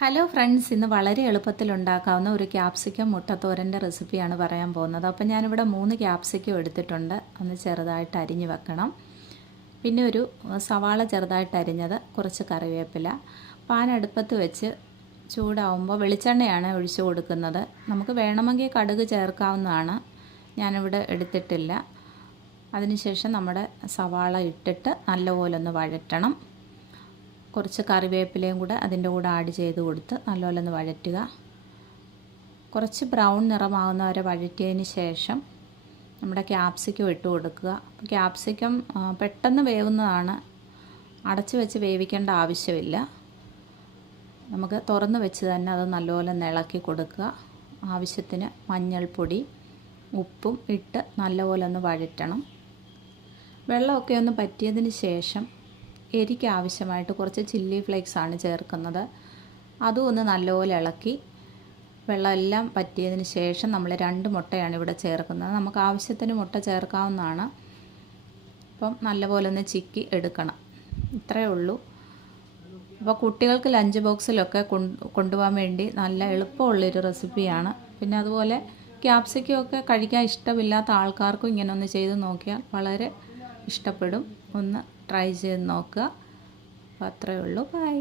Hello friends, ഇന്ന് വളരെ എളുപ്പത്തിൽ ഉണ്ടാക്കാവുന്ന ഒരു ക്യാപ്സിക്കം മുട്ടത്തോരൻ്റെ റെസിപ്പിയാണ് പറയാൻ പോകുന്നത്. അപ്പോൾ ഞാനിവിടെ 3 ക്യാപ്സിക്കം എടുത്തിട്ടുണ്ട്. ഒന്ന് ചെറുതായിട്ട് അരിഞ്ഞ് വെക്കണം. പിന്നെ ഒരു സവാള ചെറുതായിട്ട് അരിഞ്ഞത്, കുറച്ച് കറിവേപ്പില. പാൻ അടുപ്പത്ത് വെച്ച് ചൂടാവുമ്പോൾ വെളിച്ചെണ്ണയാണ് ഒഴിച്ചു കൊടുക്കുന്നത്. നമുക്ക് വേണമെങ്കിൽ കടുക് ചേർക്കാവുന്നതാണ്. ഞാനിവിടെ എടുത്തിട്ടില്ല. അതിനുശേഷം നമ്മുടെ സവാള ഇട്ടിട്ട് നല്ലപോലെ ഒന്ന് വഴറ്റണം. കുറച്ച് കറിവേപ്പിലയും കൂടെ അതിൻ്റെ കൂടെ ആഡ് ചെയ്ത് കൊടുത്ത് നല്ലപോലെ ഒന്ന് വഴറ്റുക. കുറച്ച് ബ്രൗൺ നിറമാകുന്ന വരെ വഴറ്റിയതിന് ശേഷം നമ്മുടെ ക്യാപ്സിക്കം ഇട്ട് കൊടുക്കുക. ക്യാപ്സിക്കം പെട്ടെന്ന് വേവുന്നതാണ്, അടച്ചു വെച്ച് വേവിക്കേണ്ട ആവശ്യമില്ല. നമുക്ക് തുറന്ന് വെച്ച് തന്നെ അത് നല്ലപോലെ ഇളക്കി കൊടുക്കുക. ആവശ്യത്തിന് മഞ്ഞൾപ്പൊടി, ഉപ്പും ഇട്ട് നല്ലപോലെ ഒന്ന് വഴറ്റണം. വെള്ളമൊക്കെ ഒന്ന് പറ്റിയതിന് ശേഷം എരിക്ക് ആവശ്യമായിട്ട് കുറച്ച് ചില്ലി ഫ്ലേക്സാണ് ചേർക്കുന്നത്. അതും ഒന്ന് നല്ലപോലെ ഇളക്കി വെള്ളമെല്ലാം പറ്റിയതിന് ശേഷം നമ്മൾ 2 മുട്ടയാണ് ഇവിടെ ചേർക്കുന്നത്. നമുക്ക് ആവശ്യത്തിന് മുട്ട ചേർക്കാവുന്നതാണ്. അപ്പം നല്ലപോലെ ഒന്ന് ചിക്കി എടുക്കണം. ഇത്രയേ ഉള്ളൂ. അപ്പോൾ കുട്ടികൾക്ക് ലഞ്ച് ബോക്സിലൊക്കെ കൊണ്ടുപോകാൻ വേണ്ടി നല്ല എളുപ്പമുള്ളൊരു റെസിപ്പിയാണ്. പിന്നെ അതുപോലെ ക്യാപ്സിക്കമൊക്കെ കഴിക്കാൻ ഇഷ്ടമില്ലാത്ത ആൾക്കാർക്കും ഇങ്ങനെ ഒന്ന് ചെയ്ത് നോക്കിയാൽ വളരെ ഇഷ്ടപ്പെടും. ഒന്ന് ട്രൈ ചെയ്ത് നോക്കുക. അപ്പോൾ അത്രയേ ഉള്ളൂ. ബൈ.